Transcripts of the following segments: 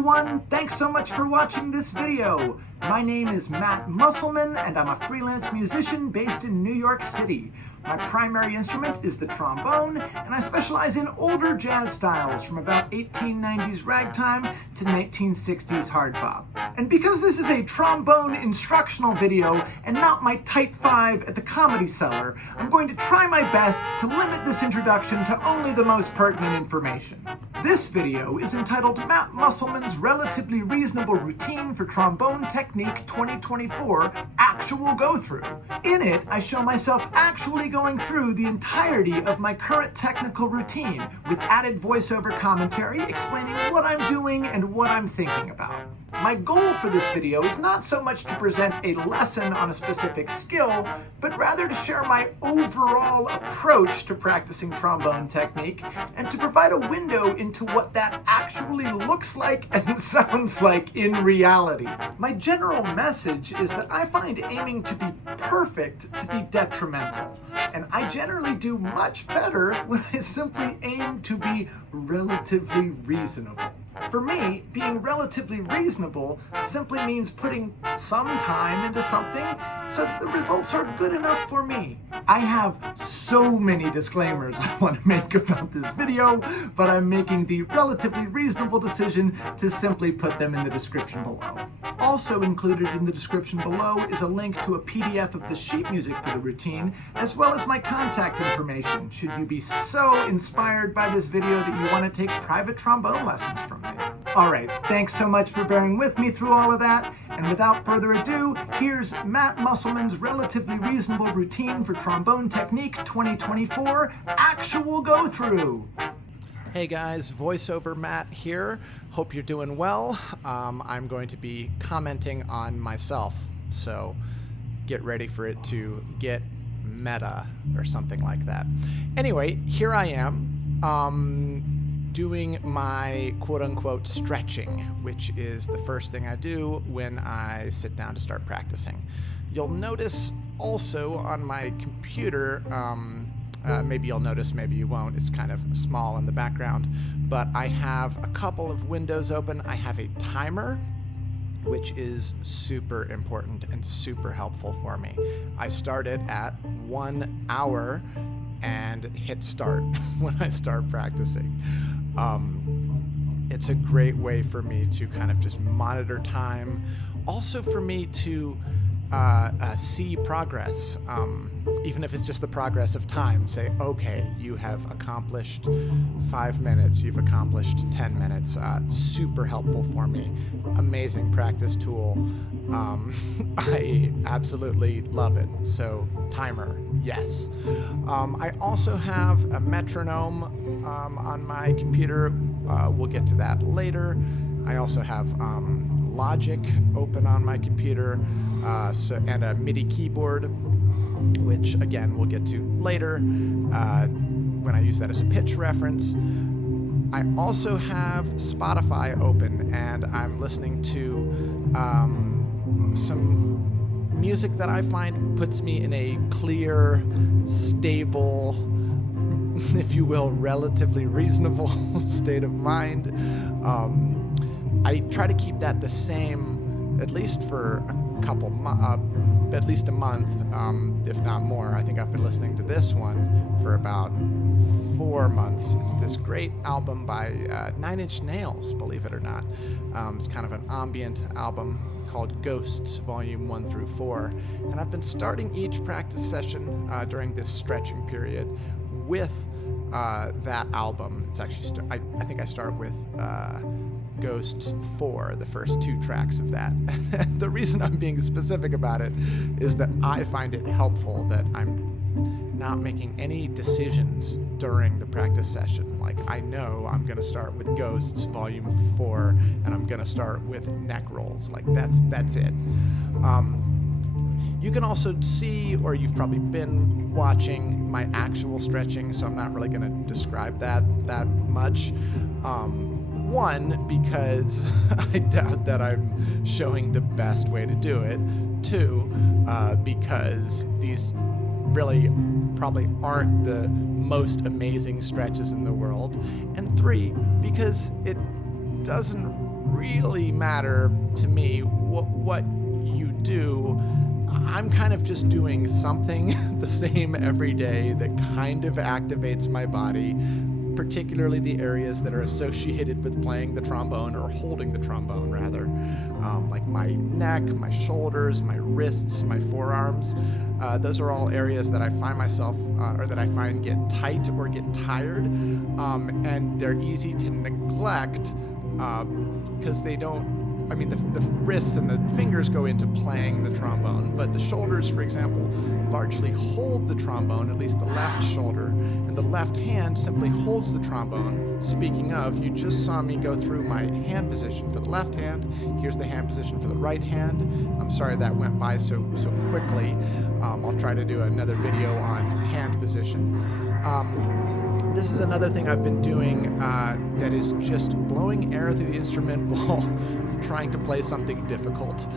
everyone, thanks so much for watching this video. My name is Matt Musselman and I'm a freelance musician based in New York City. My primary instrument is the trombone, and I specialize in older jazz styles from about 1890s ragtime to 1960s hard bop. And because this is a trombone instructional video and not my Type 5 at the Comedy Cellar, I'm going to try my best to limit this introduction to only the most pertinent information. This video is entitled Matt Musselman's Relatively Reasonable Routine for Trombone Technique 2024 Actual Go-Through. In it, I show myself actually going through the entirety of my current technical routine with added voiceover commentary explaining what I'm doing and what I'm thinking about. My goal for this video is not so much to present a lesson on a specific skill, but rather to share my overall approach to practicing trombone technique and to provide a window into what that actually looks like and sounds like in reality. My general message is that I find aiming to be perfect to be detrimental, and I generally do much better when I simply aim to be relatively reasonable. For me, being relatively reasonable simply means putting some time into something so that the results are good enough for me. I have so many disclaimers I want to make about this video, but I'm making the relatively reasonable decision to simply put them in the description below. Also included in the description below is a link to a PDF of the sheet music for the routine, as well as my contact information, should you be so inspired by this video that you want to take private trombone lessons from me. Alright, thanks so much for bearing with me through all of that, and without further ado, here's Matt Musselman's Relatively Reasonable Routine for Trombone Technique 2024 Actual Go-Through. Hey guys, voiceover Matt here. Hope you're doing well. I'm going to be commenting on myself, so get ready for it to get meta or something like that. Anyway, here I am doing my quote-unquote stretching, which is the first thing I do when I sit down to start practicing. You'll notice also on my computer, maybe you'll notice, maybe you won't, it's kind of small in the background, but I have a couple of windows open. I have a timer, which is super important and super helpful for me. I started at 1 hour and hit start when I start practicing. It's a great way for me to kind of just monitor time. Also for me to see progress, even if it's just the progress of time. Say, okay, you have accomplished 5 minutes, you've accomplished 10 minutes. Super helpful for me. Amazing practice tool. I absolutely love it. So timer, yes. I also have a metronome on my computer. We'll get to that later. I also have Logic open on my computer, and a MIDI keyboard, which again we'll get to later when I use that as a pitch reference. I also have Spotify open, and I'm listening to some music that I find puts me in a clear, stable, if you will, relatively reasonable state of mind. I try to keep that the same, at least for a couple, at least a month, if not more. I think I've been listening to this one for about 4 months. It's this great album by 9 Inch Nails, believe it or not. It's kind of an ambient album called Ghosts, Volume 1 through 4. And I've been starting each practice session during this stretching period with that album. It's actually, I think I start with Ghosts 4, the first 2 tracks of that. The reason I'm being specific about it is that I find it helpful that I'm not making any decisions during the practice session. Like, I know I'm going to start with Ghosts Volume 4, and I'm going to start with neck rolls. Like, that's it. You can also see, or you've probably been watching my actual stretching, so I'm not really going to describe that much. One, because I doubt that I'm showing the best way to do it. Two, because these really probably aren't the most amazing stretches in the world. And three, because it doesn't really matter to me what you do. I'm kind of just doing something the same every day that kind of activates my body, particularly the areas that are associated with playing the trombone, or holding the trombone rather, like my neck, my shoulders, my wrists, my forearms. Those are all areas that I find myself, or that I find get tight or get tired, and they're easy to neglect because they don't. I mean, the wrists and the fingers go into playing the trombone, but the shoulders, for example, largely hold the trombone, at least the left shoulder, and the left hand simply holds the trombone. Speaking of, you just saw me go through my hand position for the left hand. Here's the hand position for the right hand. I'm sorry that went by so quickly. I'll try to do another video on hand position. This is another thing I've been doing that is just blowing air through the instrument while trying to play something difficult,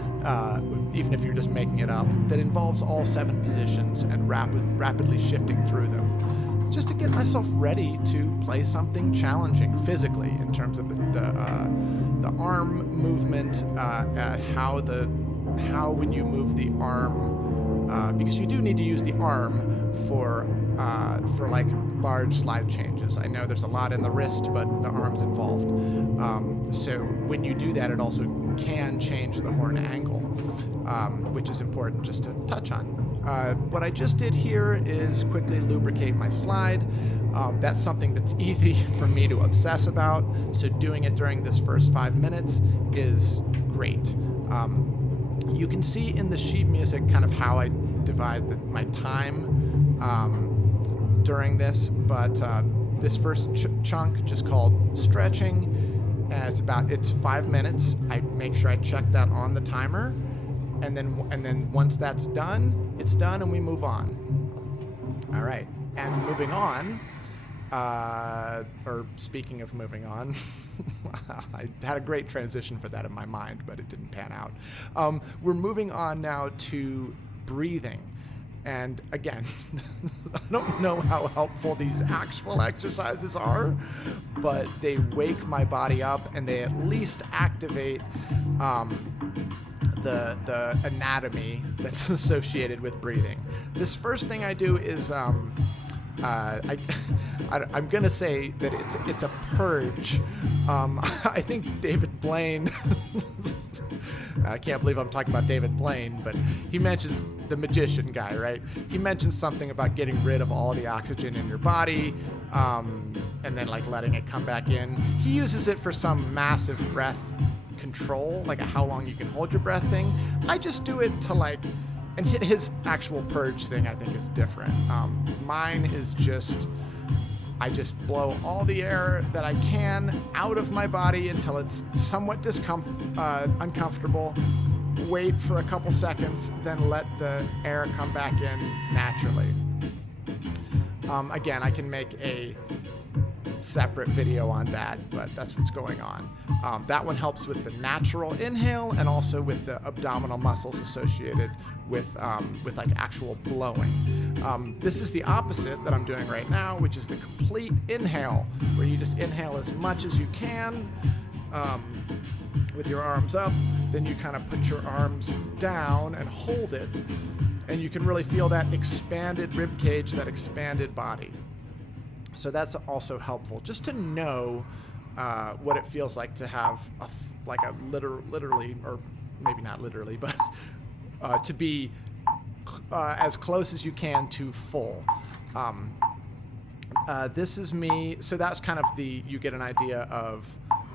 even if you're just making it up, that involves all 7 positions and rapidly shifting through them, just to get myself ready to play something challenging physically in terms of the arm movement, how when you move the arm, because you do need to use the arm for like large slide changes. I know there's a lot in the wrist, but the arm's involved. So when you do that, it also can change the horn angle, which is important just to touch on. What I just did here is quickly lubricate my slide. That's something that's easy for me to obsess about, so doing it during this first 5 minutes is great. You can see in the sheet music kind of how I divide my time during this, but this first chunk, just called stretching, it's 5 minutes. I make sure I check that on the timer, and then once that's done, it's done, and we move on. All right, and moving on, or speaking of moving on, I had a great transition for that in my mind, but it didn't pan out. We're moving on now to breathing. And again, I don't know how helpful these actual exercises are, but they wake my body up and they at least activate the anatomy that's associated with breathing. This first thing I do is I'm gonna say that it's a purge. I think David Blaine. I can't believe I'm talking about David Blaine, but he mentions the magician guy, right? He mentions something about getting rid of all the oxygen in your body, and then like letting it come back in. He uses it for some massive breath control, like a how long you can hold your breath thing. I just do it to like, and his actual purge thing I think is different. Mine is just, I just blow all the air that I can out of my body until it's somewhat uncomfortable, wait for a couple seconds, then let the air come back in naturally. Again, I can make a separate video on that, but that's what's going on. That one helps with the natural inhale and also with the abdominal muscles associated with like actual blowing. This is the opposite that I'm doing right now, which is the complete inhale, where you just inhale as much as you can with your arms up, then you kind of put your arms down and hold it, and you can really feel that expanded rib cage, that expanded body. So that's also helpful, just to know what it feels like to have literally, or maybe not literally, but to be as close as you can to full. This is me, so that's kind of you get an idea of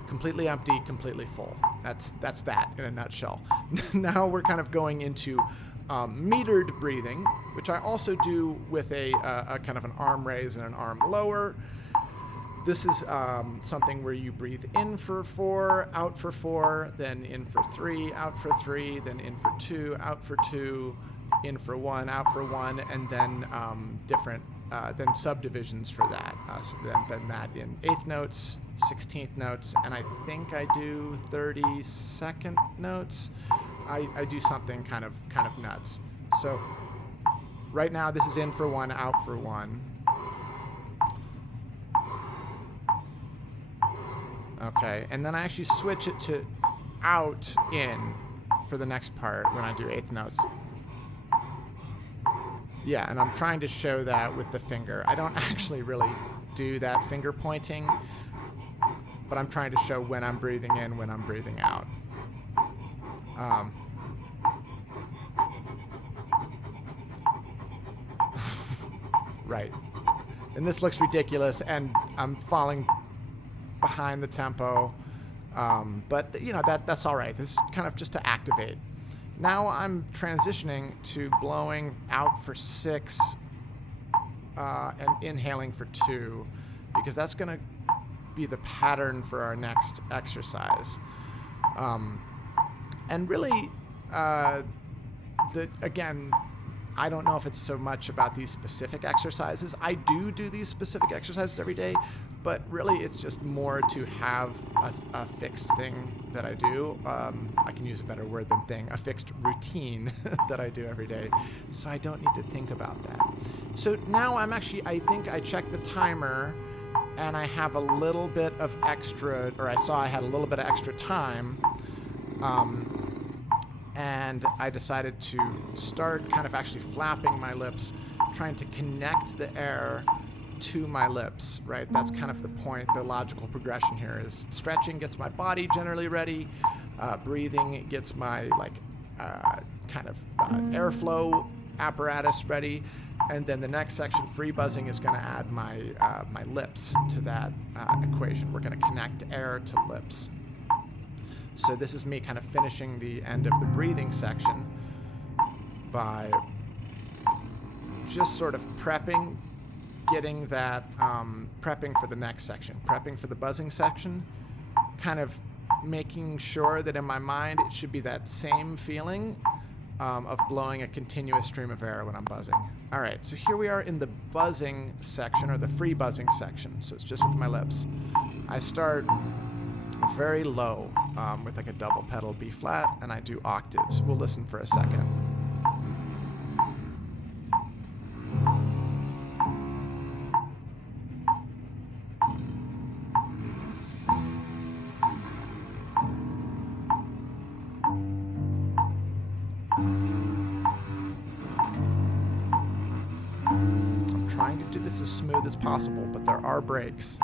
completely empty, completely full. That's that in a nutshell. Now we're kind of going into metered breathing, which I also do with a kind of an arm raise and an arm lower. This is something where you breathe in for 4, out for 4, then in for 3, out for 3, then in for 2, out for 2, in for 1, out for 1, and then then subdivisions for that. So then that in 8th notes, 16th notes, and I think I do 32nd notes. I do something kind of nuts. So right now this is in for 1, out for 1. Okay, and then I actually switch it to out, in for the next part when I do eighth notes. Yeah, and I'm trying to show that with the finger. I don't actually really do that finger pointing, but I'm trying to show when I'm breathing in, when I'm breathing out. Right. And this looks ridiculous, and I'm falling behind the tempo. But, you know, that's all right. This is kind of just to activate. Now I'm transitioning to blowing out for 6 and inhaling for 2, because that's going to be the pattern for our next exercise. And really, again, I don't know if it's so much about these specific exercises. I do these specific exercises every day, but really it's just more to have a fixed thing that I do. I can use a better word than thing, a fixed routine that I do every day. So I don't need to think about that. So now I think I checked the timer and I have a little bit of extra, or I saw I had a little bit of extra time. And I decided to start kind of actually flapping my lips, trying to connect the air to my lips, right? That's kind of the point, the logical progression here is stretching gets my body generally ready, breathing gets my kind of airflow apparatus ready, and then the next section, free buzzing, is going to add my my lips to that equation. We're going to connect air to lips. So this is me kind of finishing the end of the breathing section by just sort of prepping, getting that, prepping for the next section, prepping for the buzzing section, kind of making sure that in my mind it should be that same feeling of blowing a continuous stream of air when I'm buzzing. All right, so here we are in the buzzing section, or the free buzzing section, so it's just with my lips. I start very low with like a double pedal B flat, and I do octaves. We'll listen for a second. I'm trying to do this as smooth as possible, but there are breaks.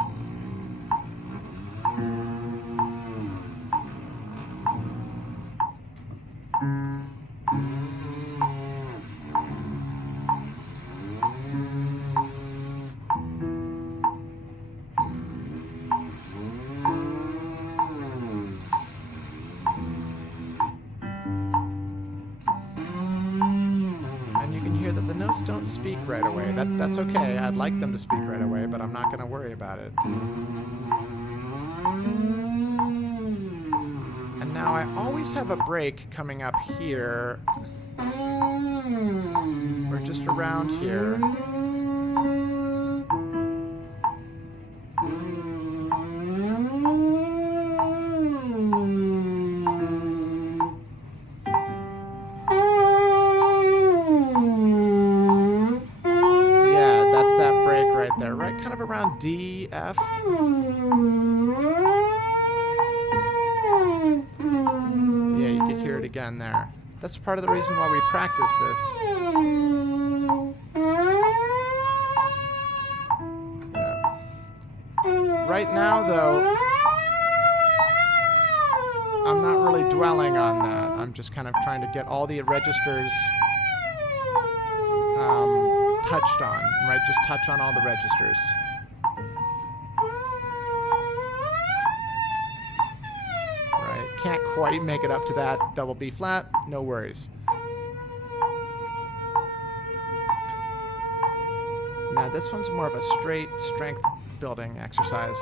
Don't speak right away. That's okay. I'd like them to speak right away, but I'm not going to worry about it. And now I always have a break coming up here, or just around here. Around D, F. Yeah, you can hear it again there. That's part of the reason why we practice this. Yeah. Right now, though, I'm not really dwelling on that. I'm just kind of trying to get all the registers touched on, right? Just touch on all the registers. Can't quite make it up to that double B flat, no worries. Now this one's more of a straight strength building exercise.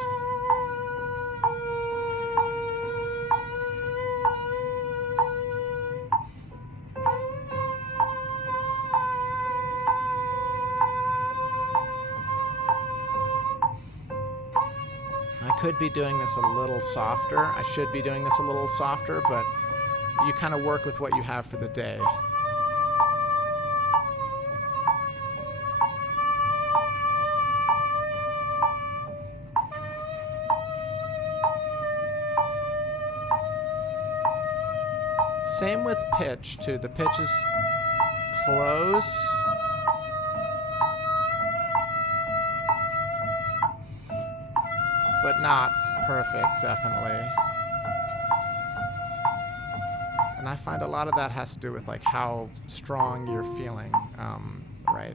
Could be doing this a little softer. I should be doing this a little softer, but you kind of work with what you have for the day. Same with pitch, too. The pitch is close. But not perfect, definitely. And I find a lot of that has to do with like how strong you're feeling, right?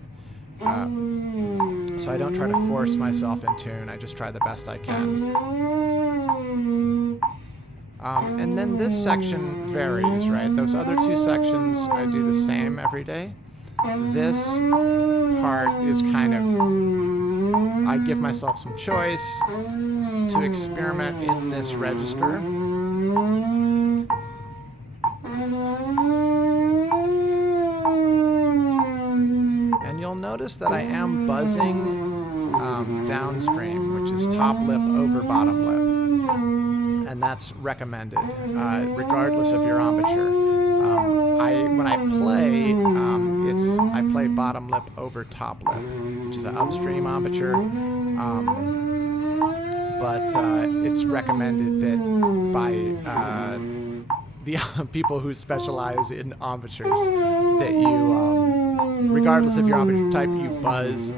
So I don't try to force myself in tune. I just try the best I can. And then this section varies, right? Those other two sections I do the same every day. This part is kind of, I give myself some choice to experiment in this register. And you'll notice that I am buzzing downstream, which is top lip over bottom lip. And that's recommended, regardless of your embouchure. When I play, I play bottom lip over top lip, which is an upstream embouchure. But it's recommended that by the people who specialize in embouchures, that you, regardless of your embouchure type, you buzz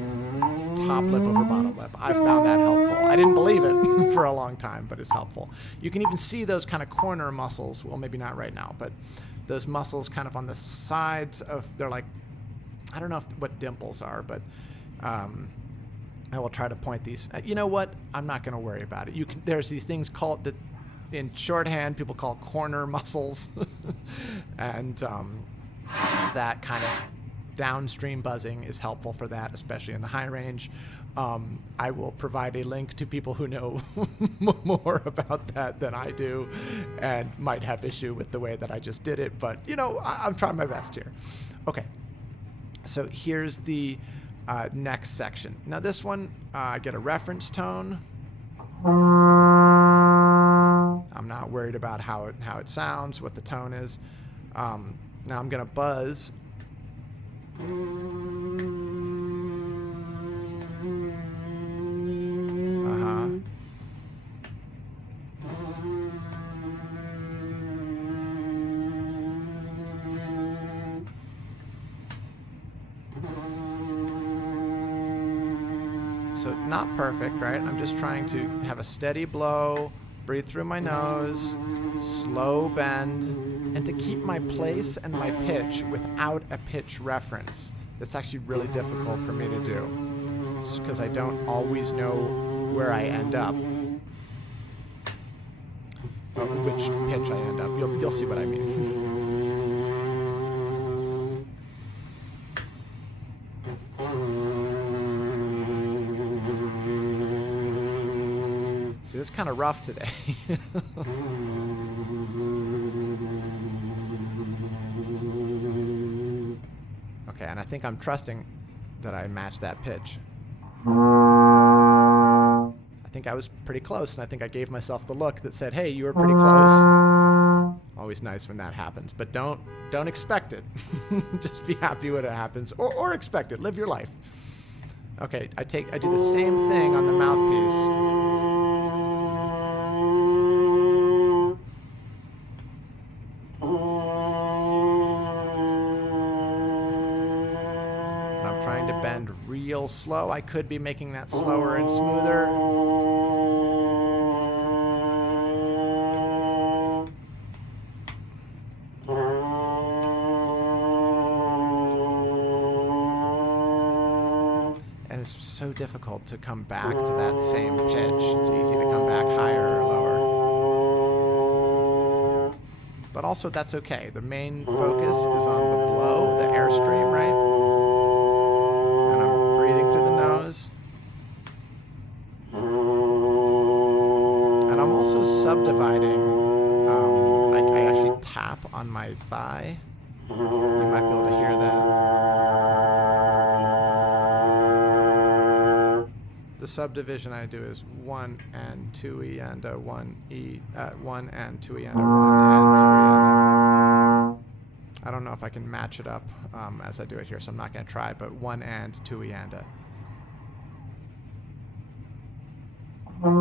top lip over bottom lip. I found that helpful. I didn't believe it for a long time, but it's helpful. You can even see those kind of corner muscles. Well, maybe not right now, but those muscles kind of on the sides of, they're like, I don't know what dimples are, but I will try to point these. You know what? I'm not going to worry about it. There's these things called, that in shorthand, people call corner muscles. And that kind of downstream buzzing is helpful for that, especially in the high range. I will provide a link to people who know more about that than I do and might have issue with the way that I just did it. But, you know, I'm trying my best here. Okay. So here's the next section. Now this one, I get a reference tone. I'm not worried about how it sounds, what the tone is. Now I'm going to buzz. So not perfect, right? I'm just trying to have a steady blow, breathe through my nose, slow bend, and to keep my place and my pitch without a pitch reference. That's actually really difficult for me to do, because I don't always know where I end up, or which pitch I end up. You'll see what I mean. See, this is kind of rough today. Okay, and I think I'm trusting that I matched that pitch. I think I was pretty close, and I think I gave myself the look that said, hey, you were pretty close. Always nice when that happens, but don't expect it. Just be happy when it happens, or expect it. Live your life. Okay, I do the same thing on the mouthpiece. Bend real slow. I could be making that slower and smoother. And it's so difficult to come back to that same pitch. It's easy to come back higher or lower. But also that's okay. The main focus is on the blow, the airstream, right? And I'm also subdividing. I actually tap on my thigh. You might be able to hear that. The subdivision I do is 1 and 2 E and a 1 E, 1 and 2 E and a 1 and 2 E and a. I don't know if I can match it up as I do it here, so I'm not going to try, but 1 and 2 E and a. And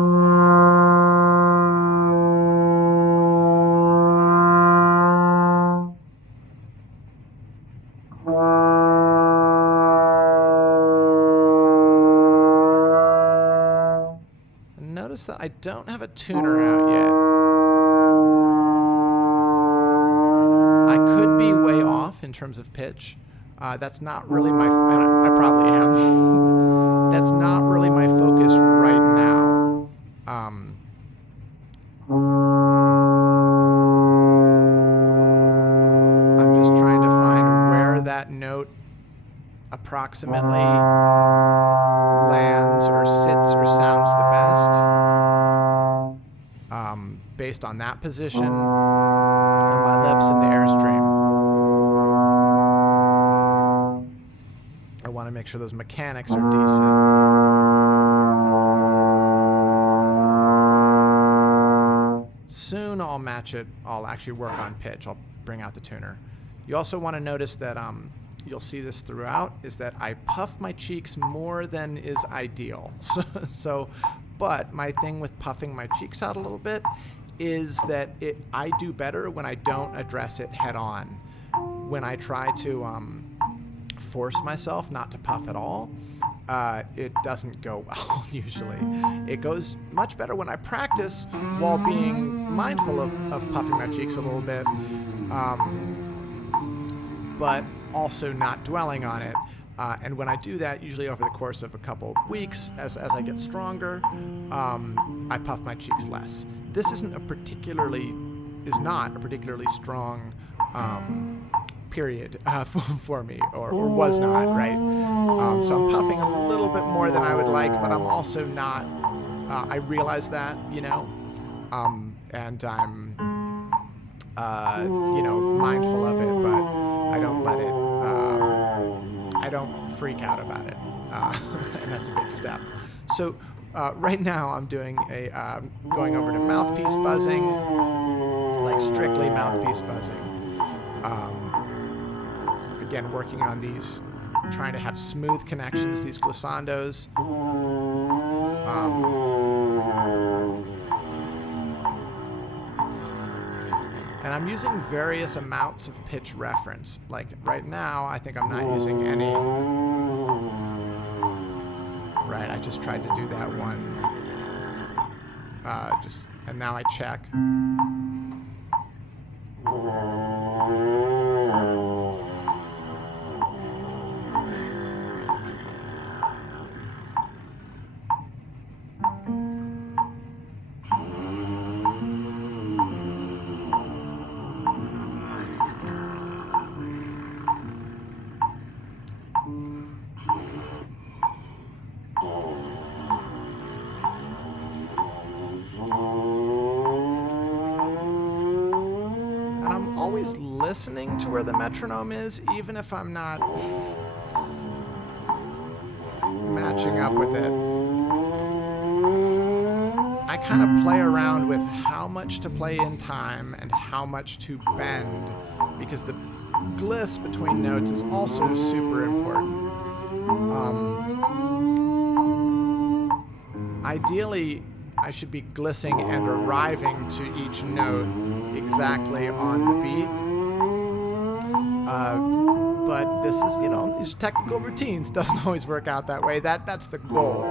notice that I don't have a tuner out yet. I could be way off in terms of pitch. That's not really my, and I probably am. That's not really my focus right now. I'm just trying to find where that note approximately lands or sits or sounds the best, based on that position and my lips and the airstream. I want to make sure those mechanics are decent. Soon I'll match it. I'll actually work on pitch. I'll bring out the tuner. You also want to notice that you'll see this throughout, is that I puff my cheeks more than is ideal. But my thing with puffing my cheeks out a little bit is that I do better when I don't address it head on. When I try to force myself not to puff at all, it doesn't go well usually. It goes much better when I practice while being mindful of puffing my cheeks a little bit, but also not dwelling on it. And when I do that, usually over the course of a couple weeks, as I get stronger, I puff my cheeks less. This is not a particularly strong period for me, or was not, right? So I'm puffing a little bit more than I would like, but I'm also not, I realize that, and I'm, mindful of it, but I don't let it, I don't freak out about it, and that's a big step. So right now I'm doing going over to Mouthpiece Buzzing, like strictly Mouthpiece Buzzing. Again, working on these, trying to have smooth connections, these glissandos. And I'm using various amounts of pitch reference. Like right now, I think I'm not using any. Right, I just tried to do that one. And now I check. Listening to where the metronome is, even if I'm not matching up with it. I kind of play around with how much to play in time and how much to bend, because the gliss between notes is also super important. Ideally, I should be glissing and arriving to each note exactly on the beat. But this is, these technical routines doesn't always work out that way. That's the goal.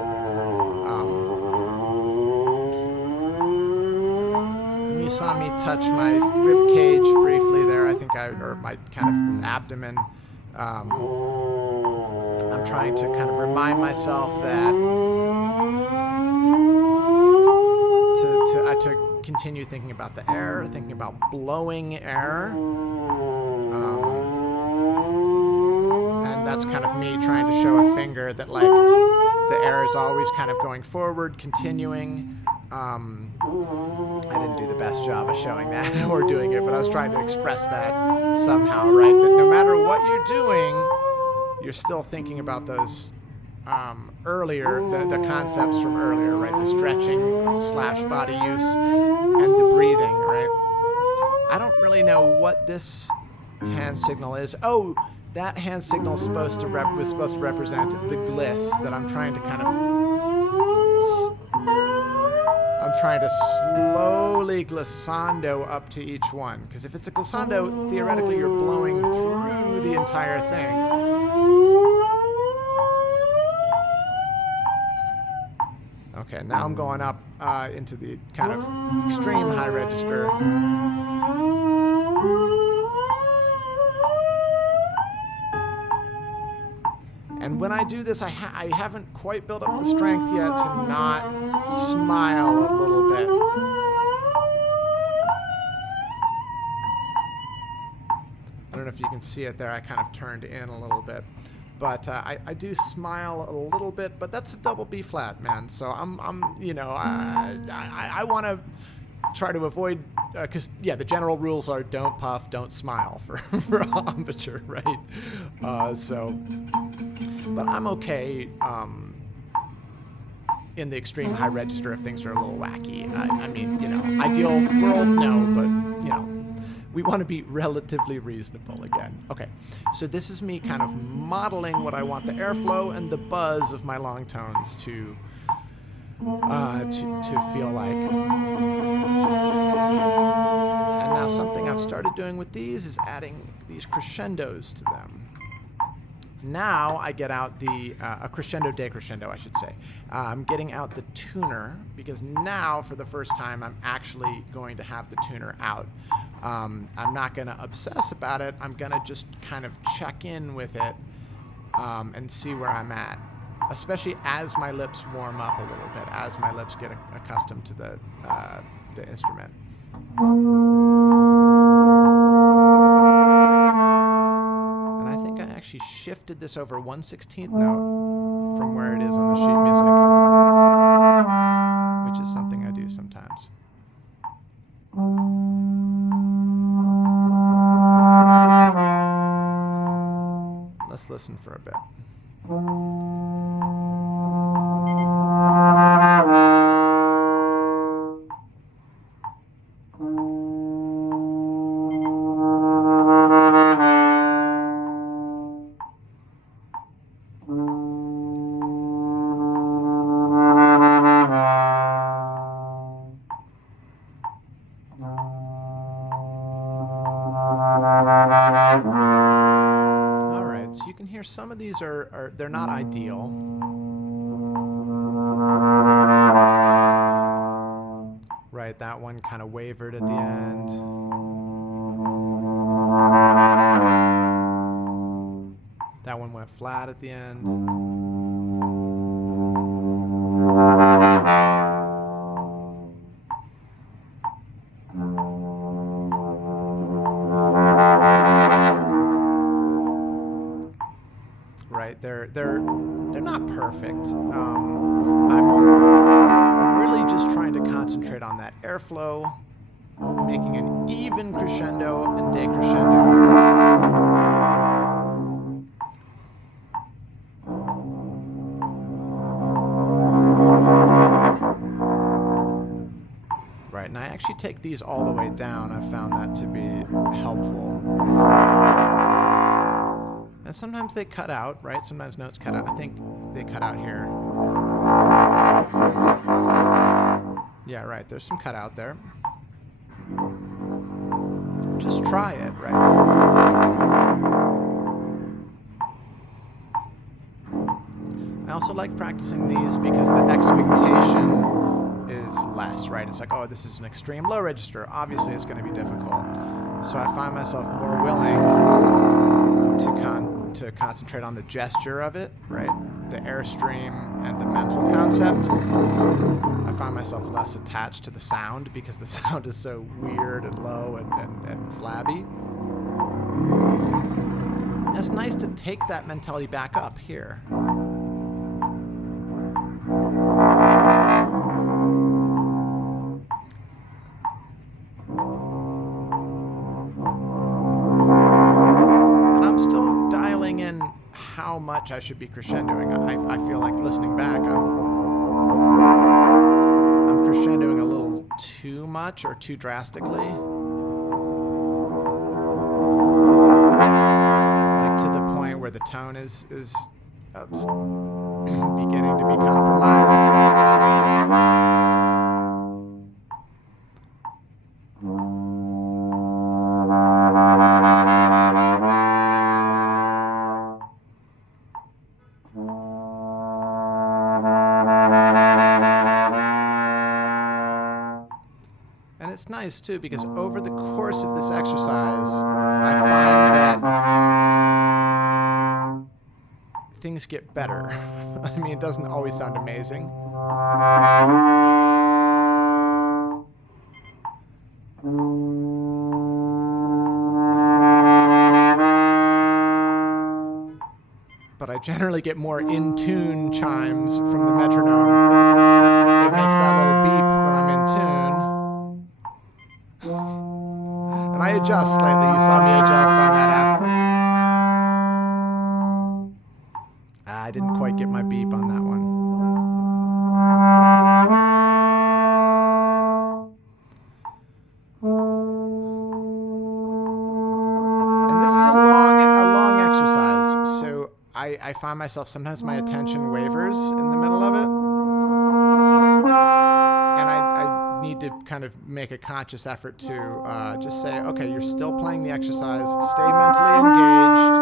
You saw me touch my rib cage briefly there. I think or my kind of abdomen. I'm trying to kind of remind myself that to continue thinking about the air, thinking about blowing air. That's kind of me trying to show a finger that, like, the air is always kind of going forward, continuing. I didn't do the best job of showing that or doing it, but I was trying to express that somehow, right? That no matter what you're doing, you're still thinking about those earlier, the concepts from earlier, right? The stretching / body use and the breathing, right? I don't really know what this hand signal is. Oh, that hand signal was supposed to represent the gliss that I'm trying to kind of. I'm trying to slowly glissando up to each one, because if it's a glissando, theoretically you're blowing through the entire thing. Okay, now I'm going up into the kind of extreme high register. And when I do this, I haven't quite built up the strength yet to not smile a little bit. I don't know if you can see it there. I kind of turned in a little bit. But I do smile a little bit, but that's a double B flat, man. So I'm you know, I want to try to avoid, because yeah, the general rules are don't puff, don't smile for embouchure, right? But I'm okay in the extreme high register if things are a little wacky. I mean, you know, ideal world, no, but you know. We want to be relatively reasonable again. Okay, so this is me kind of modeling what I want the airflow and the buzz of my long tones to feel like. And now something I've started doing with these is adding these crescendos to them. Now I get out the a crescendo decrescendo, I should say. I'm getting out the tuner because now for the first time I'm actually going to have the tuner out. I'm not going to obsess about it. I'm going to just kind of check in with it and see where I'm at, especially as my lips warm up a little bit, as my lips get accustomed to the instrument. And I think I actually shifted this over 1/16th note from where it is on the sheet music, which is something I do sometimes. Let's listen for a bit. Some of these are they're not ideal. Right, that one kind of wavered at the end. That one went flat at the end. They're not perfect. I'm really just trying to concentrate on that airflow, making an even crescendo and decrescendo. Right, and I actually take these all the way down. I've found that to be helpful. And sometimes they cut out, right? Sometimes notes cut out. I think they cut out here. Yeah, right. There's some cut out there. Just try it, right? I also like practicing these because the expectation is less, right? It's like, oh, this is an extreme low register. Obviously, it's going to be difficult. So I find myself more willing to concentrate on the gesture of it, right? The airstream and the mental concept. I find myself less attached to the sound because the sound is so weird and low and flabby. And it's nice to take that mentality back up here. How much I should be crescendoing. I feel like listening back, I'm crescendoing a little too much or too drastically. Like to the point where the tone is beginning to be compromised. it's nice too because over the course of this exercise, I find that things get better. I mean, it doesn't always sound amazing. But I generally get more in-tune chimes from the metronome. It makes that little beep when I'm in tune. And I adjust slightly. You saw me adjust on that F. I didn't quite get my beep on that one. And this is a long exercise, so I find myself, sometimes my attention wavers in the middle of it. And I need to kind of make a conscious effort to just say, okay, you're still playing the exercise, stay mentally engaged,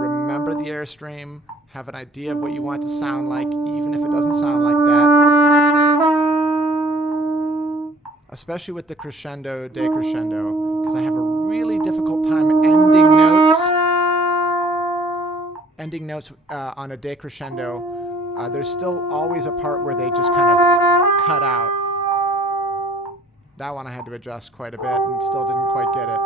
remember the airstream, have an idea of what you want to sound like, even if it doesn't sound like that. Especially with the crescendo, decrescendo, because I have a really difficult time ending notes on a decrescendo. There's still always a part where they just kind of cut out. That one I had to adjust quite a bit and still didn't quite get it.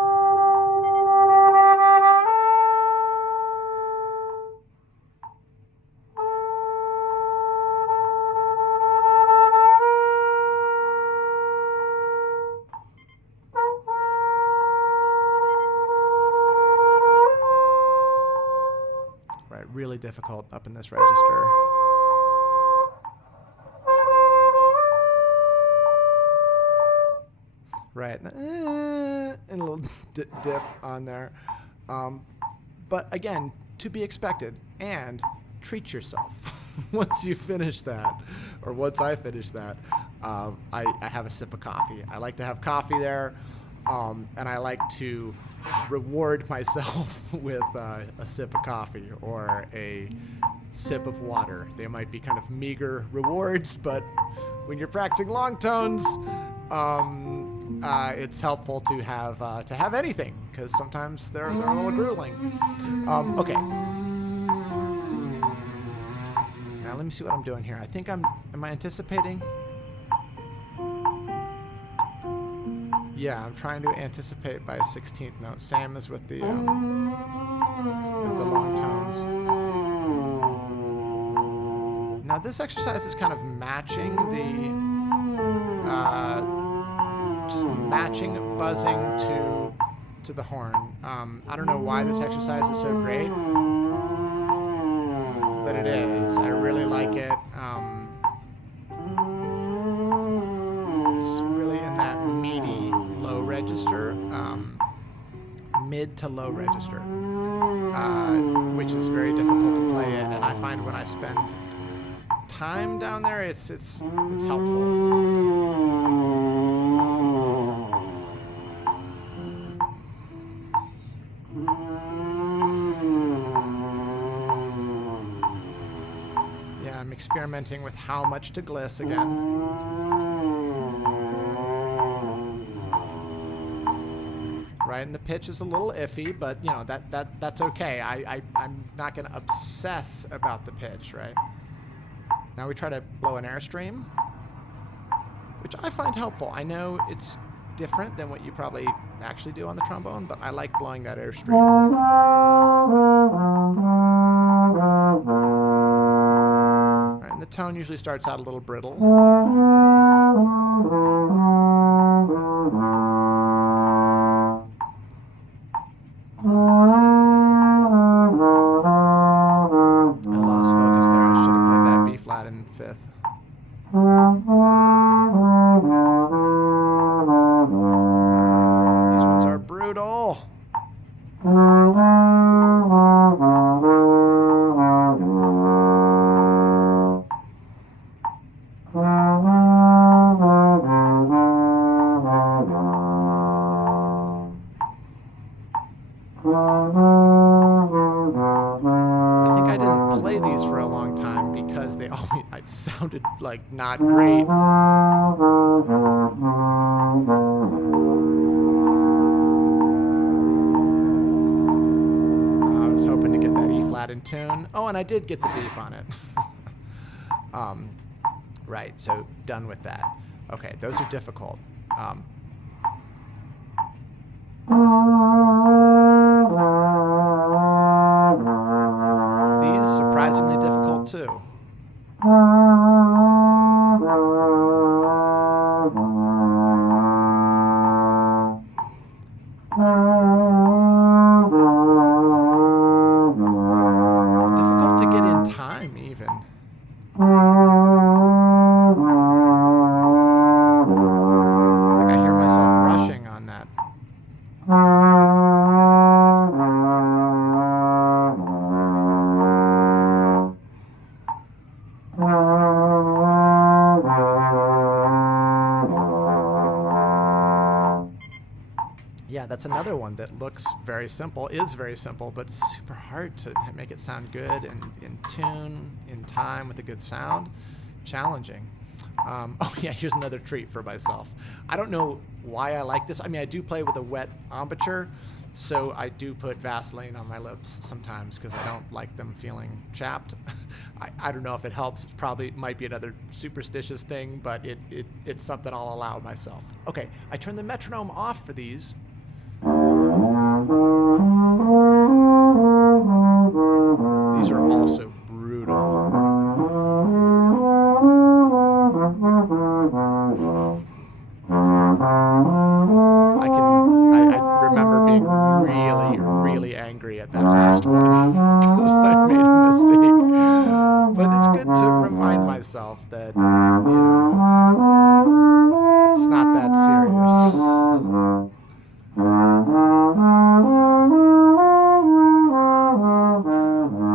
Really difficult up in this register. Right, and a little dip on there. But again, to be expected, and treat yourself. Once you finish that, or once I finish that, I have a sip of coffee. I like to have coffee there, and I like to reward myself with a sip of coffee or a sip of water. They might be kind of meager rewards, but when you're practicing long tones, it's helpful to have anything, because sometimes they're a little grueling. Okay. Now let me see what I'm doing here. I think am I anticipating? Yeah, I'm trying to anticipate by a 16th note, same as with the long tones. Now this exercise is kind of matching just matching buzzing to the horn. I don't know why this exercise is so great, but it is. I really like it. It's really in that meaty low register, mid to low register, which is very difficult to play in. And I find when I spend time down there, it's helpful. Yeah, I'm experimenting with how much to gliss again. Right, and the pitch is a little iffy, but you know that's okay. I'm not going to obsess about the pitch, right? Now we try to blow an airstream, which I find helpful. I know it's different than what you probably actually do on the trombone, but I like blowing that airstream. Right, and the tone usually starts out a little brittle. Sounded like not great. I was hoping to get that E flat in tune. Oh, and I did get the beep on it. Right, so done with that. Okay, those are difficult. These surprisingly difficult too. Difficult to get in time even. Like I hear myself rushing on that. Yeah, that's another one that looks very simple, is very simple, but it's super hard to make it sound good and in tune, in time, with a good sound. Challenging. Oh yeah, here's another treat for myself. I don't know why I like this. I mean, I do play with a wet embouchure, so I do put Vaseline on my lips sometimes because I don't like them feeling chapped. I don't know if it helps. It probably might be another superstitious thing, but it's something I'll allow myself. Okay, I turn the metronome off for these. These are also brutal. I remember being really angry at that last one because I made a mistake. But it's good to remind myself that, it's not that serious.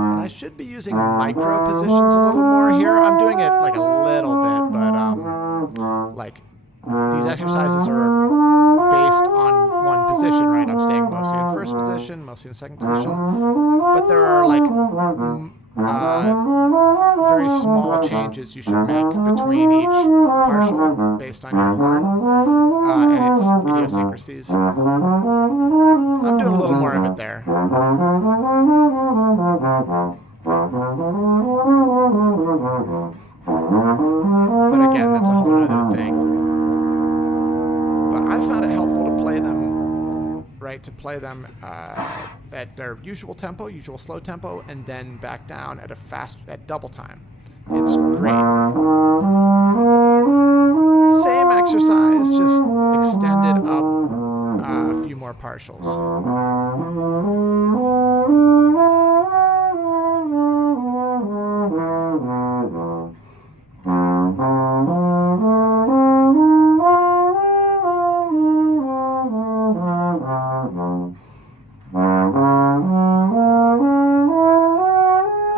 And I should be using micro positions a little more here. I'm doing it like a little bit, but like these exercises are based on one position, right? I'm staying mostly in first position, mostly in second position, but there are like very small changes you should make between each partial based on your horn and its idiosyncrasies. I'm doing a little more of it there. But again, that's a whole other thing. But I found it helpful to play them, right? To play them at their usual tempo, usual slow tempo, and then back down at double time. It's great. Same exercise, just extended up a few more partials.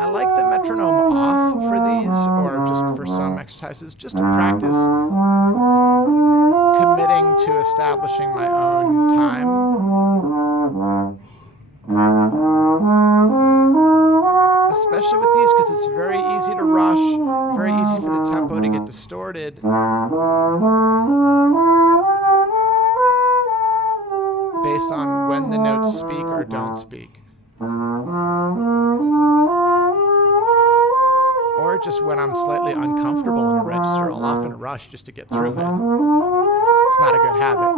I like the metronome off for these, or just for some exercises, just to practice committing to establishing my own time. Especially with these, because it's very easy to rush, very easy for the tempo to get distorted. Based on when the notes speak or don't speak. Or just when I'm slightly uncomfortable in a register, I'll often rush just to get through it. It's not a good habit.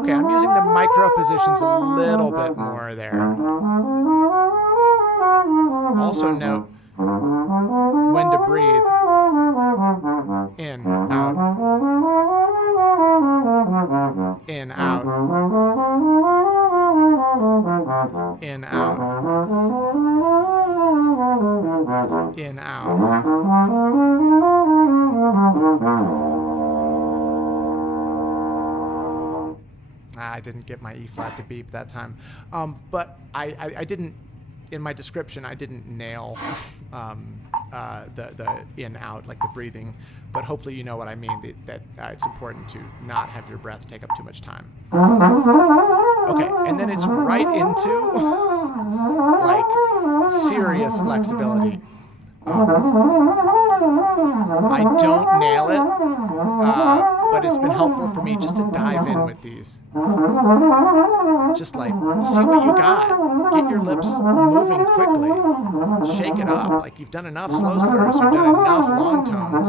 Okay, I'm using the micro positions a little bit more there. Also note when to breathe. In, out. In, out. In, out. In, out. I didn't get my E flat to beep that time. But I didn't, in my description, I didn't nail the in, out, like the breathing. But hopefully you know what I mean, that it's important to not have your breath take up too much time. Okay, and then it's right into, like, serious flexibility. I don't nail it but it's been helpful for me just to dive in with these. Just like, see what you got. Get your lips moving quickly. Shake it up. Like, you've done enough slow slurs, you've done enough long tones.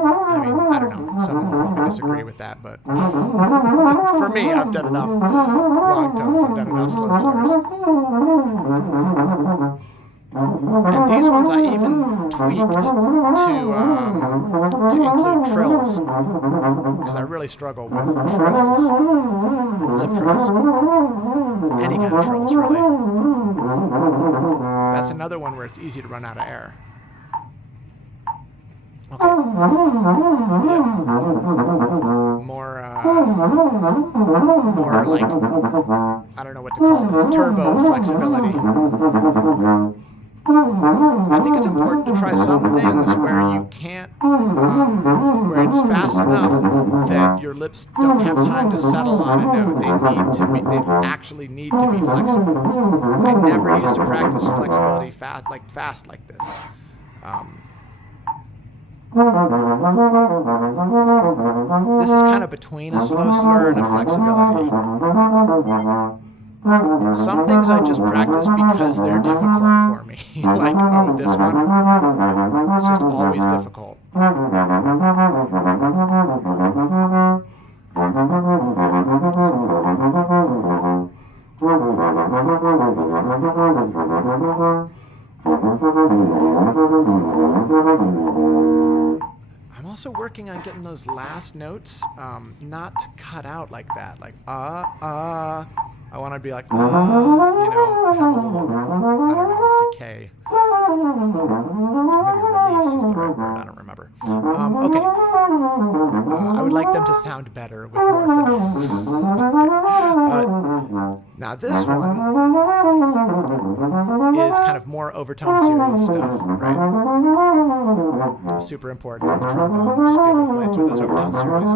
I mean, I don't know. Someone will probably disagree with that, but for me, I've done enough long tones. I've done enough slow slurs. And these ones I even tweaked to include trills, because I really struggle with trills, lip trills, any kind of trills, really. That's another one where it's easy to run out of air. Okay. Yeah. More like, I don't know what to call this, turbo flexibility. I think it's important to try some things where you can't, where it's fast enough that your lips don't have time to settle on a note. They actually need to be flexible. I never used to practice flexibility fast like this. This is kind of between a slow slur and a flexibility. Some things I just practice because they're difficult for me. Like, oh, this one, it's just always difficult. I'm also working on getting those last notes not to cut out like that. Like, I want to be like, you know, have a little, I don't know, decay. Maybe release is the right word, I don't remember. Okay. I would like them to sound better with more finesse. Okay. Now this one is kind of more overtone series stuff, right? Super important on the trombone, just be able to play through those overtone series.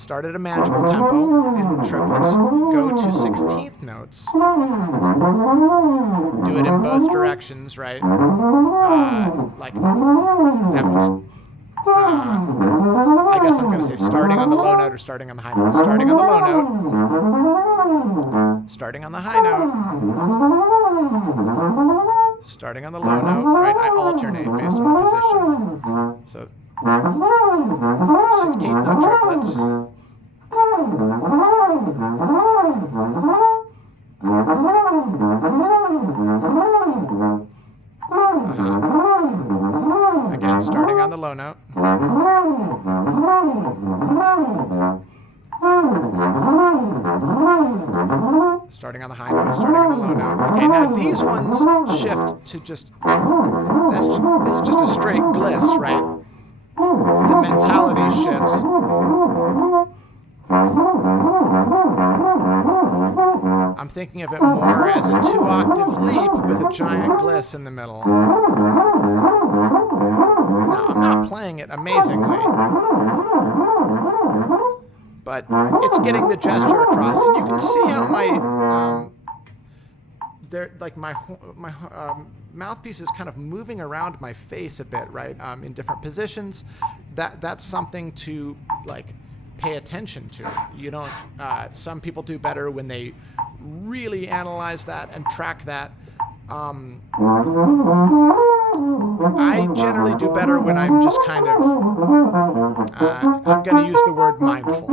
Start at a manageable tempo in triplets, go to 16th notes, do it in both directions, right? Like that one's, I guess I'm going to say starting on the low note or starting on the high note. Starting on the low note, starting on the high note, starting on the low note, right? I alternate based on the position. So 16th note triplets. Again, starting on the low note. Starting on the high note, starting on the low note. Okay, now these ones shift to just, it's just a straight gliss, right? The mentality shifts. I'm thinking of it more as a 2-octave leap with a giant gliss in the middle. Now, I'm not playing it amazingly, but it's getting the gesture across, and you can see how my mouthpiece is kind of moving around my face a bit, right? In different positions. That's something to like pay attention to. You don't. Some people do better when they really analyze that and track that. I generally do better when I'm just kind of, I'm going to use the word mindful,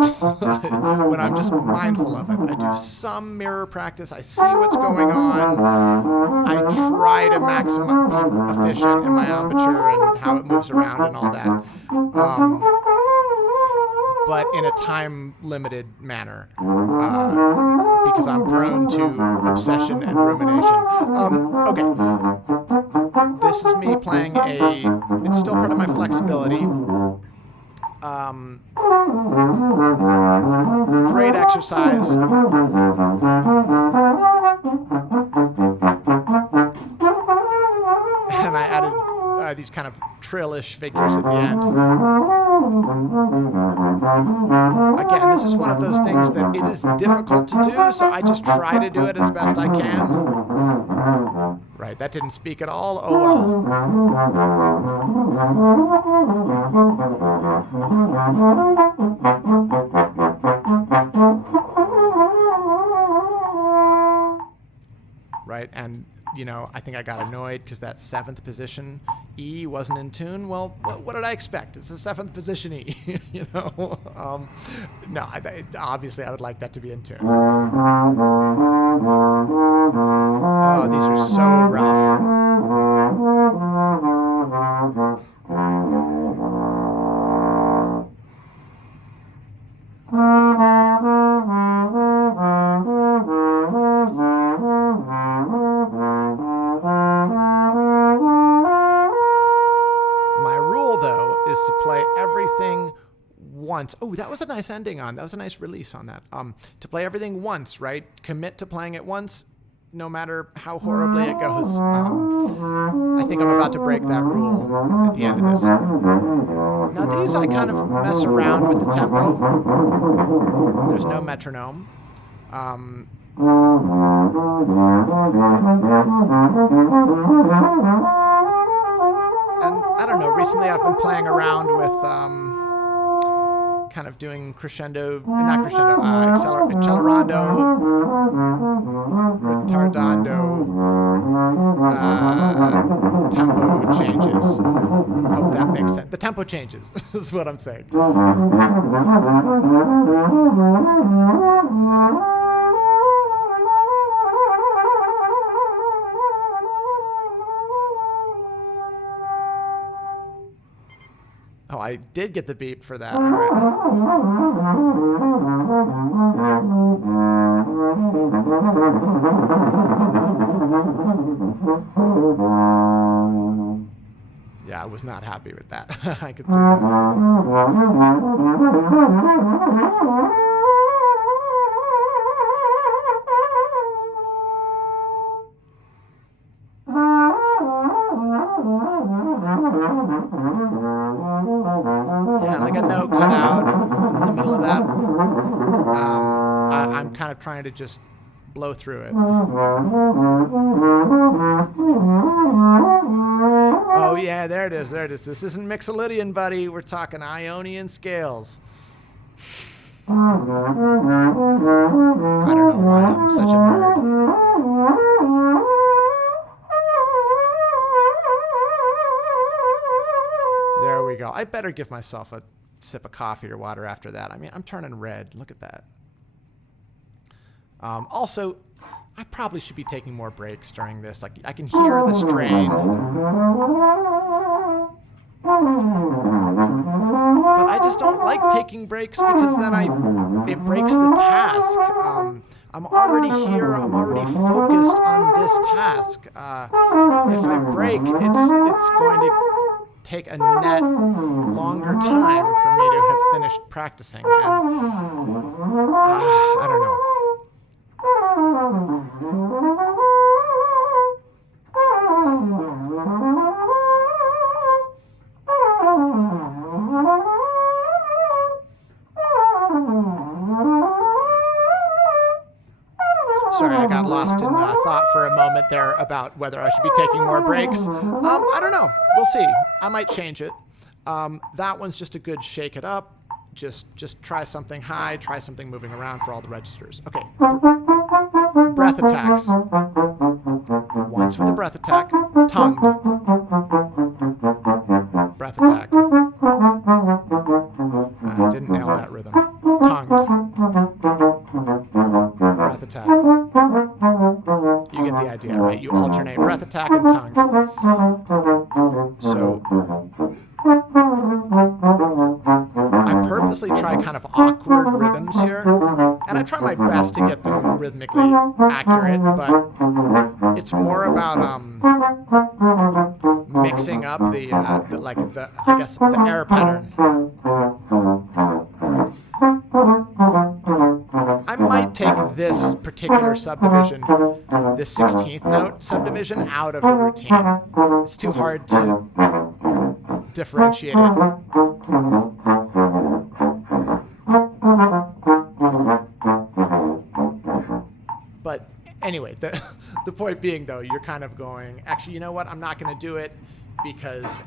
when I'm just mindful of it. I do some mirror practice, I see what's going on, I try to be efficient in my embouchure and how it moves around and all that, but in a time-limited manner, because I'm prone to obsession and rumination. Okay. This is me playing it's still part of my flexibility. Great exercise. And I added these kind of trillish figures at the end. Again, this is one of those things that it is difficult to do, so I just try to do it as best I can. Right? Right, that didn't speak at all. Oh well. Right, and you know, I think I got annoyed because that 7th position E wasn't in tune. Well, what did I expect? It's a 7th position E, you know? No, obviously I would like that to be in tune. Oh, these are so rough. To play everything once. Oh, that was a nice ending on. That was a nice release on that. To play everything once, right? Commit to playing it once, no matter how horribly it goes. I think I'm about to break that rule at the end of this. Now these, I kind of mess around with the tempo. There's no metronome. And I don't know, recently I've been playing around with kind of doing crescendo, not crescendo, accelerando, retardando, tempo changes. Hope that makes sense. The tempo changes is what I'm saying. Oh, I did get the beep for that. All right. Yeah, I was not happy with that. I could see that. Yeah, like a note cut out in the middle of that. I'm kind of trying to just blow through it. Oh yeah, there it is, there it is. This isn't Mixolydian, buddy. We're talking Ionian scales. I don't know why I'm such a nerd. There we go. I better give myself a sip of coffee or water after that. I mean, I'm turning red. Look at that. Also, I probably should be taking more breaks during this. Like, I can hear the strain. But I just don't like taking breaks because then it breaks the task. I'm already here. I'm already focused on this task. If I break, it's going to take a net longer time for me to have finished practicing. And I don't know. Sorry, I got lost in thought for a moment there about whether I should be taking more breaks. I don't know. We'll see. I might change it. That one's just a good shake it up. Just try something high, try something moving around for all the registers. Okay. Breath attacks. Once for the breath attack. Tongued. Breath attack. I didn't nail that rhythm. Tongued. Breath attack. You get the idea, right? You alternate breath attack and tongued. So I purposely try kind of awkward rhythms here, and I try my best to get them rhythmically accurate, but it's more about mixing up the air pattern. I might take this particular subdivision, this 16th note subdivision, out of the routine. It's too hard to differentiate it. But anyway, the The point being, though, you're kind of going, actually, you know what? I'm not going to do it because,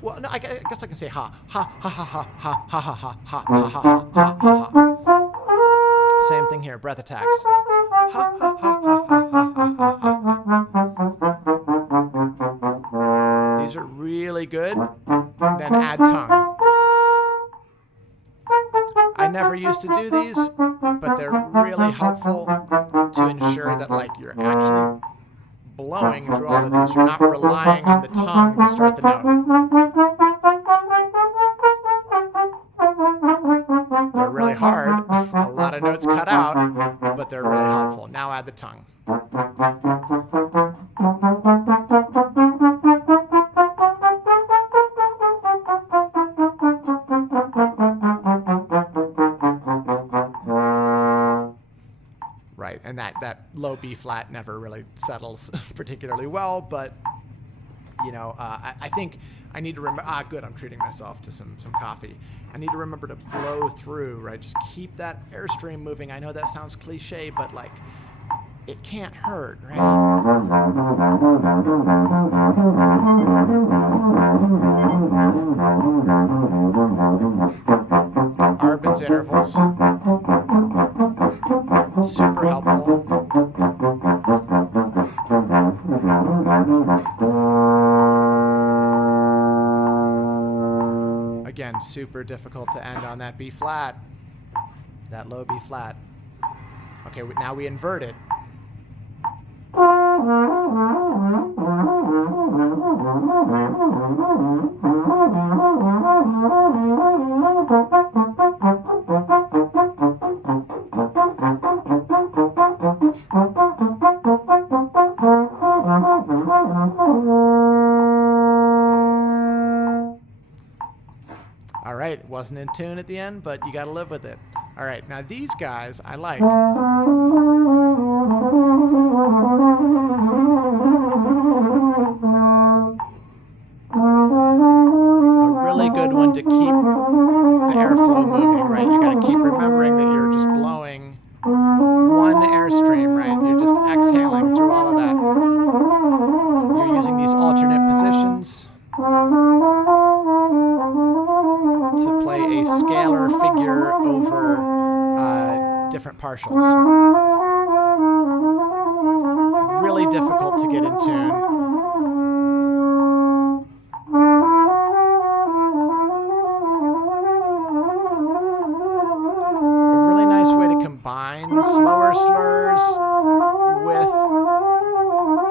well, no, I guess I can say ha, ha, ha, ha, ha, ha, ha, ha, ha, ha, ha, ha, ha, ha, ha. Same thing here, breath attacks. Ha, ha, ha, ha, ha, ha, ha, ha. These are really good. Then add tongue. I never used to do these, but they're really helpful to ensure that like you're actually blowing through all of these. You're not relying on the tongue to start the note. They're really hard. A lot of notes cut out, but they're really helpful. Now add the tongue. Right, and that low B flat never really settles particularly well, but you know, I think I need to remember. Good, I'm treating myself to some coffee. I need to remember to blow through, right? Just keep that airstream moving. I know that sounds cliche, but like, it can't hurt, right? Arban's intervals, super helpful. Again, super difficult to end on that B flat, that low B flat. Okay, now we invert it. All right, it wasn't in tune at the end, but you got to live with it. All right, now these guys I like. A really good one to keep the airflow moving, right? You got to keep remembering that you're just blowing one airstream, right? You're just exhaling through all of that. You're using these alternate positions to play a scalar figure over different partials. Really difficult to get in tune. A really nice way to combine slower slurs with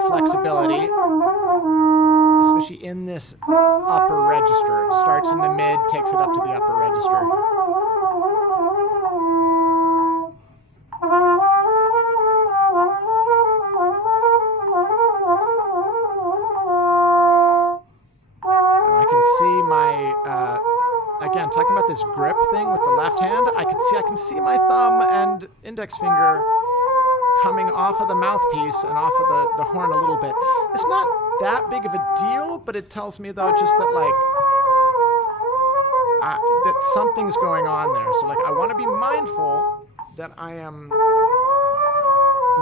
flexibility, especially in this upper register. It starts in the mid, takes it up to the upper register. Again, talking about this grip thing with the left hand, I can see my thumb and index finger coming off of the mouthpiece and off of the horn a little bit. It's not that big of a deal, but it tells me though just that like that something's going on there. So like I want to be mindful that I am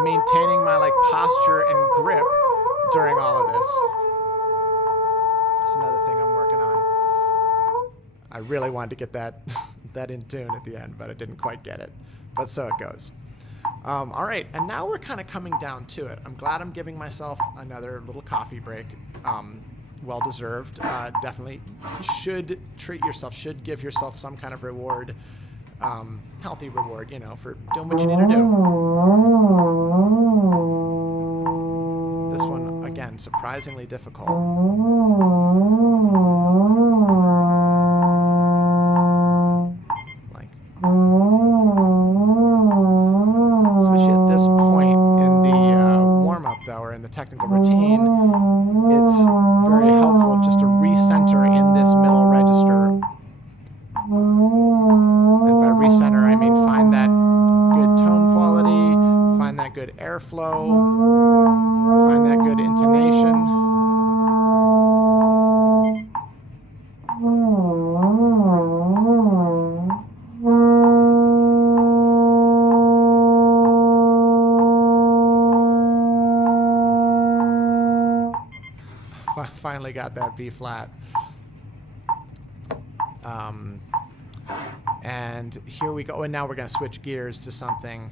maintaining my like posture and grip during all of this. That's another thing I'm working on. I really wanted to get that in tune at the end, but I didn't quite get it. But so it goes. All right, and now we're kind of coming down to it. I'm glad I'm giving myself another little coffee break. Well deserved. Definitely should treat yourself, should give yourself some kind of reward, healthy reward, you know, for doing what you need to do. This one, again, surprisingly difficult. Especially at this point in the warm-up, though, or in the technical routine, it's very helpful just to recenter in this middle register. And by recenter, I mean find that good tone quality, find that good airflow, find that good intonation. finally got that B flat. And here we go. And now we're going to switch gears to something.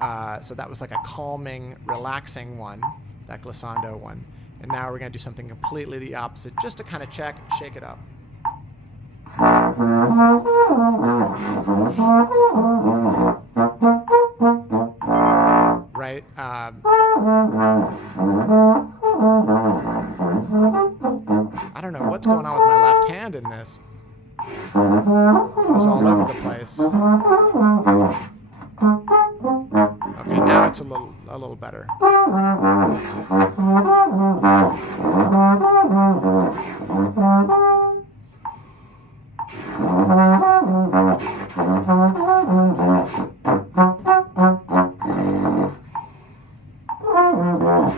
So that was like a calming, relaxing one, that glissando one. And now we're going to do something completely the opposite, just to kind of shake it up. Right? I don't know what's going on with my left hand in this. It's all over the place. Okay, now it's a little better.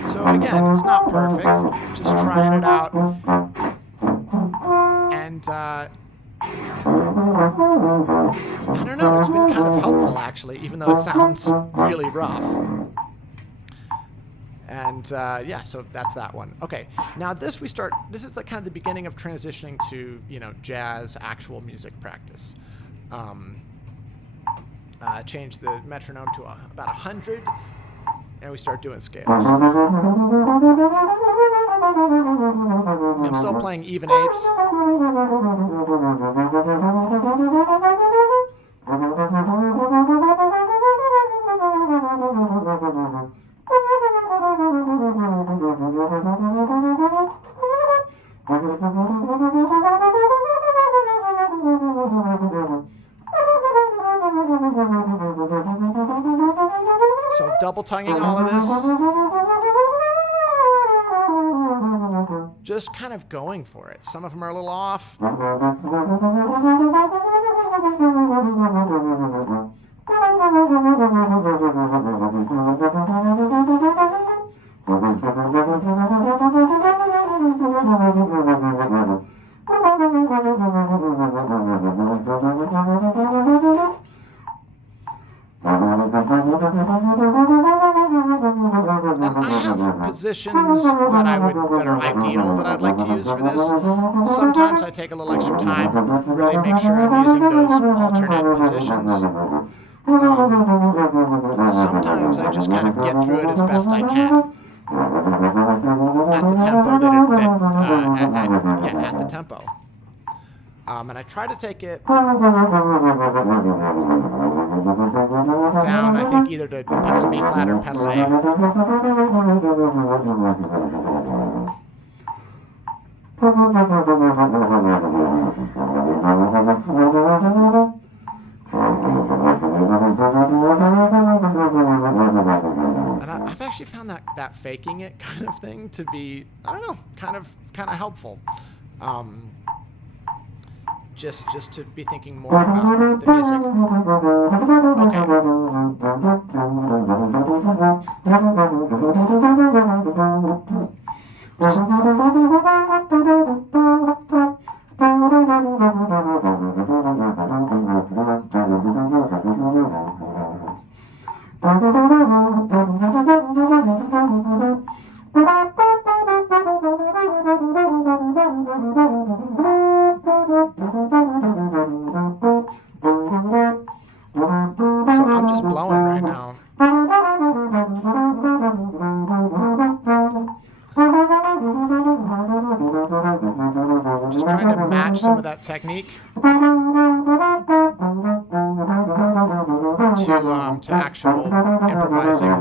So again, it's not perfect. Just trying it out. And I don't know, it's been kind of helpful actually, even though it sounds really rough. And yeah, so that's that one. Okay, now this is the kind of the beginning of transitioning to, jazz actual music practice. Change the metronome to about 100, and we start doing scales. I'm still playing even eighths. So double tonguing all of this. Just kind of going for it. Some of them are a little off. And I have positions that are ideal that I'd like to use for this. Sometimes I take a little extra time and really make sure I'm using those alternate positions. Sometimes I just kind of get through it as best I can at the tempo at the tempo. And I try to take it down, I think, either to pedal B flat or pedal A. And I've actually found that faking it kind of thing to be, I don't know, kind of helpful. Just to be thinking more about the music. So I'm just blowing right now. Just trying to match some of that technique to actual improvising.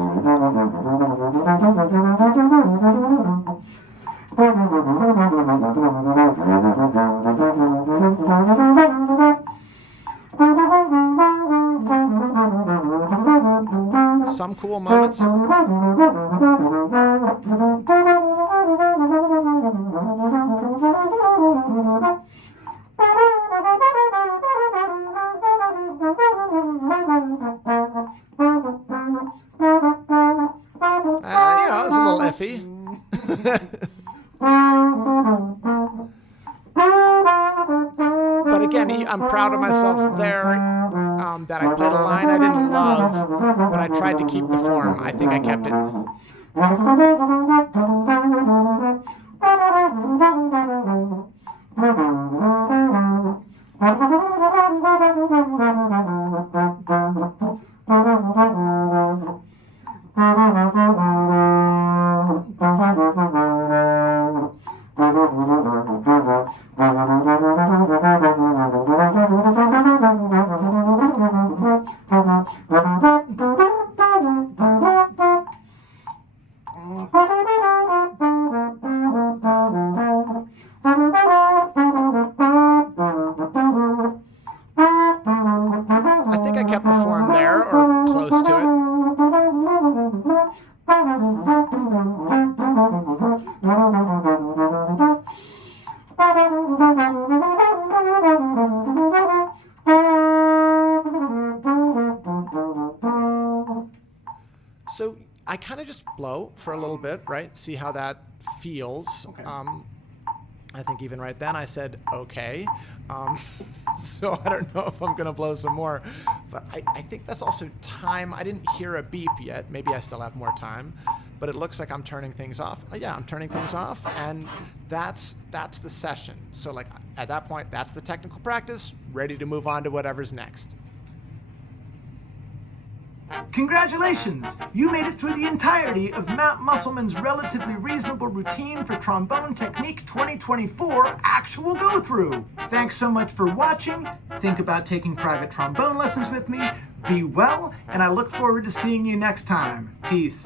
Some cool moments. It was a little iffy. But again, I'm proud of myself there that I played a line I didn't love, but I tried to keep the form. I think I kept it. I think I kept the form there, or close to it. So I kind of just blow for a little bit, right? See how that feels. Okay. I think even right then I said, okay. So I don't know if I'm going to blow some more. But I think that's also time. I didn't hear a beep yet. Maybe I still have more time. But it looks like I'm turning things off. Oh, yeah, I'm turning things off. And that's the session. So like at that point, that's the technical practice. Ready to move on to whatever's next. Congratulations! You made it through the entirety of Matt Musselman's relatively reasonable routine for Trombone Technique 2024 actual go-through. Thanks so much for watching. Think about taking private trombone lessons with me. Be well, and I look forward to seeing you next time. Peace.